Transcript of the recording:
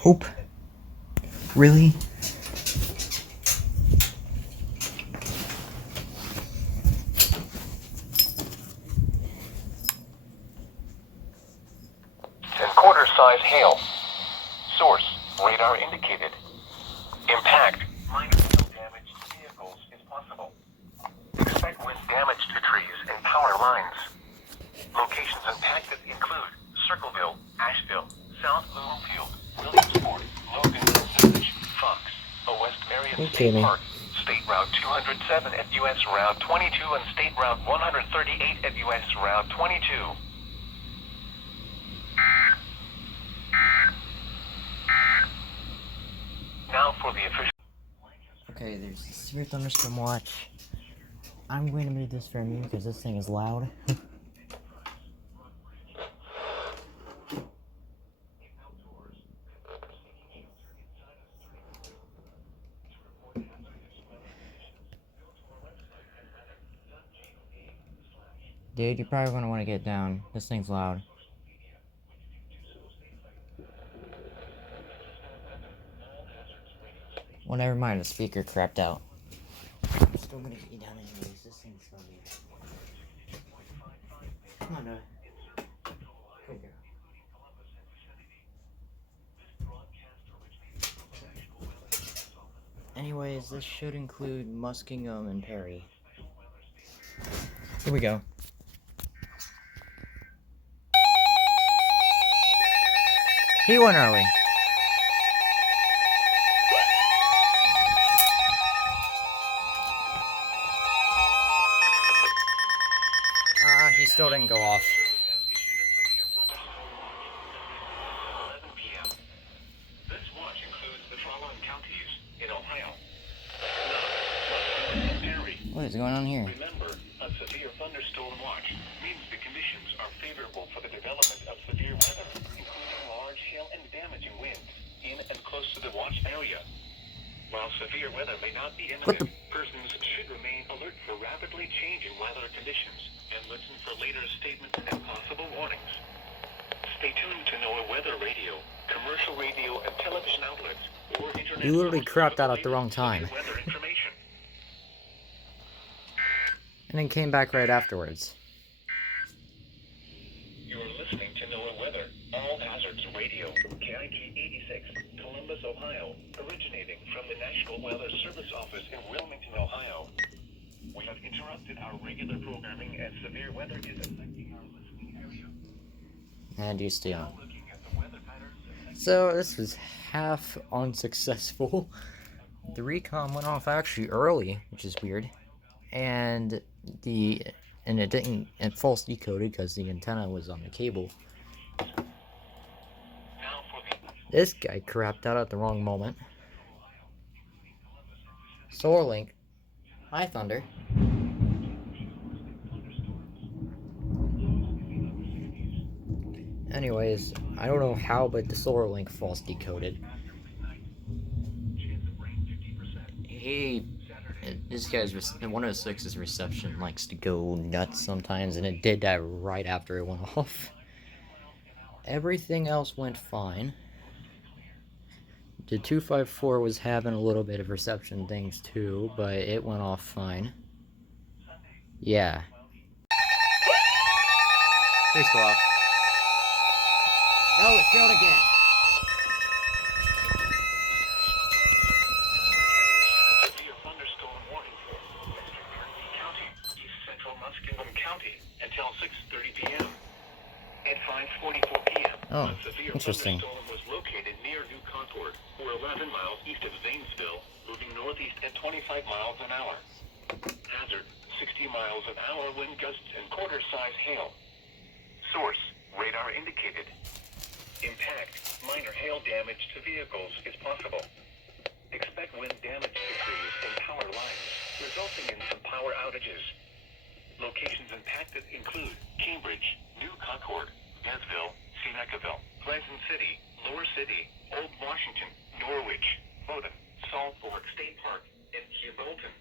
Hope? Really? And quarter-size hail. Source, radar indicated. Impact, minor hail damage to vehicles is possible. Expect wind damage to trees and power lines. Locations impacted include Circleville, Asheville, South Bloomfield, Williamsport, Logan, Village, Fox, a West Marion State Park, State Route 207 at US Route 22 and State Route 138 at US Route 22. Now for the official... Okay, there's a severe thunderstorm watch. I'm going to mute this for me because this thing is loud. Dude, you're probably going to want to get down. This thing's loud. Well, never mind, the speaker crapped out. I'm still gonna get you down anyways. This thing's gonna be... Come on, Good girl. Anyways, this should include Muskingum and Perry. Here we go. He went early. He still didn't go off. 11 p.m. This watch includes the following counties in Ohio. What is going on here? Remember, a severe thunderstorm watch means the conditions are favorable for the development of severe weather, including large hail and damaging winds in and close to the watch area. While severe weather may not be imminent, persons should remain alert for rapidly changing weather conditions and listen for later statements and possible warnings. Stay tuned to NOAA Weather Radio, commercial radio and television outlets, or internet. You literally crapped out at the wrong time. Weather information. And then came back right afterwards. You're listening to NOAA Weather, All Hazards Radio, KIT 86, Columbus, Ohio, originating from the National Weather Service Office in Wilmington, Ohio. We have interrupted our regular programming as severe weather is affecting our listening area. And you stay on. Looking at the weather patterns. So this was half unsuccessful. The recon went off actually early, which is weird. And it false decoded because the antenna was on the cable. This guy crapped out at the wrong moment. SolarLink. Hi, Thunder. Anyways, I don't know how, but the SolarLink false decoded. This guy's 106's reception likes to go nuts sometimes, and it did that right after it went off. Everything else went fine. The 254 was having a little bit of reception things too, but it went off fine. Yeah. Please go off. No, it failed again. Severe thunderstorm warning for Western Kentucky County, East Central Muskingum County until 6:30 p.m. At 5:44 p.m., Oh, a severe interesting. thunderstorm was located near New Concord, or 11 miles east of Zanesville, moving northeast at 25 miles an hour. Hazard, 60 miles an hour wind gusts and quarter-size hail. Source, radar indicated. Impact, minor hail damage to vehicles is possible. Expect wind damage to trees and power lines, resulting in some power outages. Locations impacted include Cambridge, New Concord, Nesville, Senecaville, Pleasant City, Lower City, Old Washington, Norwich, Bowdoin, Salt Fork State Park, and Hugh Bolton.